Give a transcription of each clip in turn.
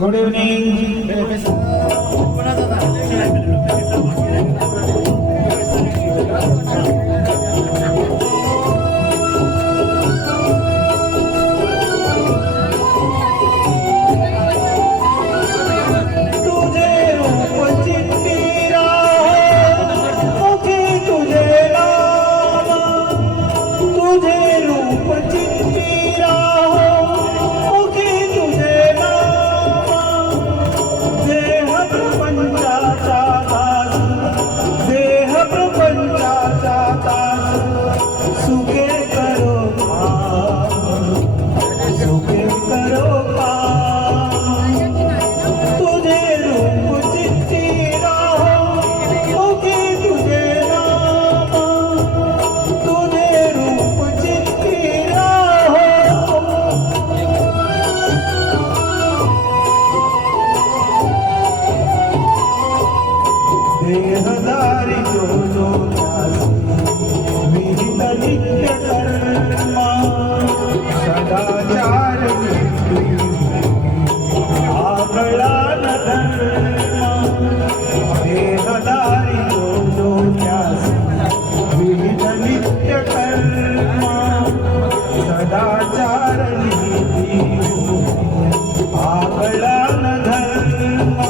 Good evening. देहदारी जो जो विहित नित्य कर्मा सदाचार आगळा न धर्मा. देहदारी जो जो विहित नित्य कर्मा सदाचार नीती आगळा न धर्मा.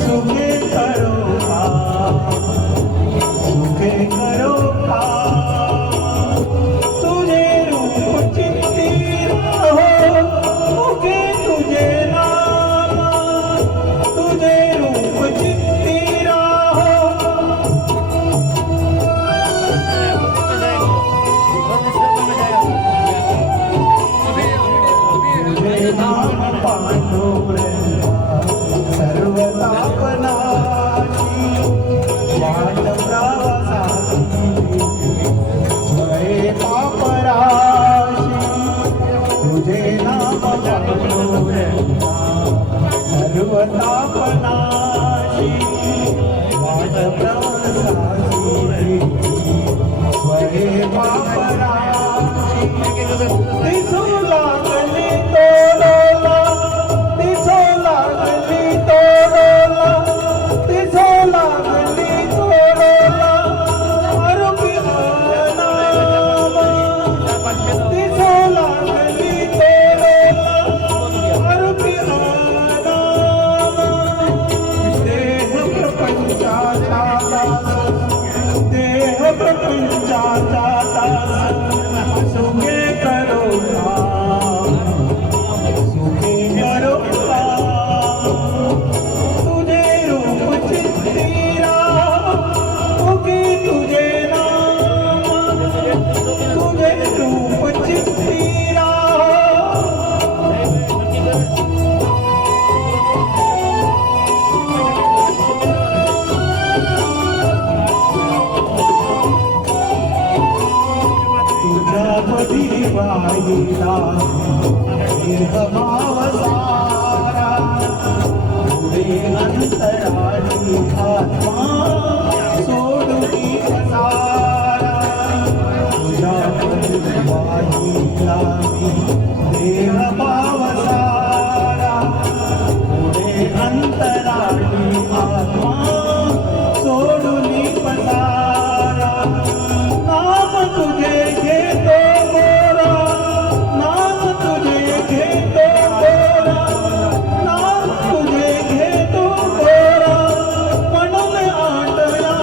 सुखे करो सुखे करो तुझे रूप चित्ती हो मुखे तुझे नाम तुझे रूप चित्ती तुझे नाम पांडो तुझे नाम सर्वतापनाशी वाट प्रवसाची स्वरे पापराशी. दिसू लागली तोडोला दिसू लागली तोडोला दिसू लागली तोडोला आरोपी नाम दिसू लागली तोडोला आरोपी नाम. देह प्रपंचाचा देह प्रपंचाचा सुखे करो सुखे करो तुझे रूप चित्ती मुखे तुझे नाम तुझे रूप चित्ती. वाहिला निर्भाव सारा पुढे अंतराळी आत्मा सोडून पसारा. तुझ्या वाहिला देहभाव सारा पुढे अंतराळी आत्मा सोडून पसारा. नाम तुझे घेतो नाम तुझे घेतो गोरा म्हणून आटला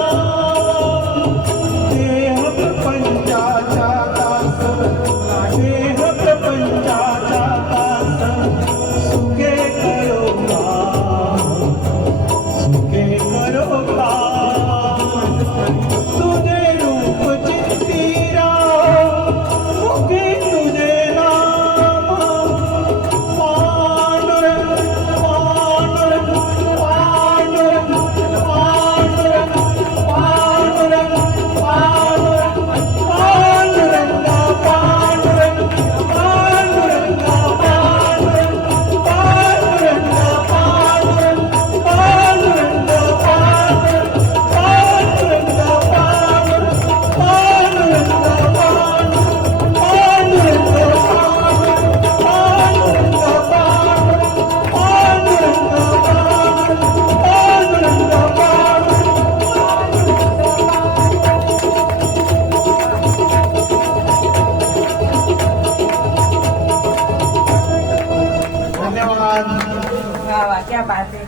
बात आहे.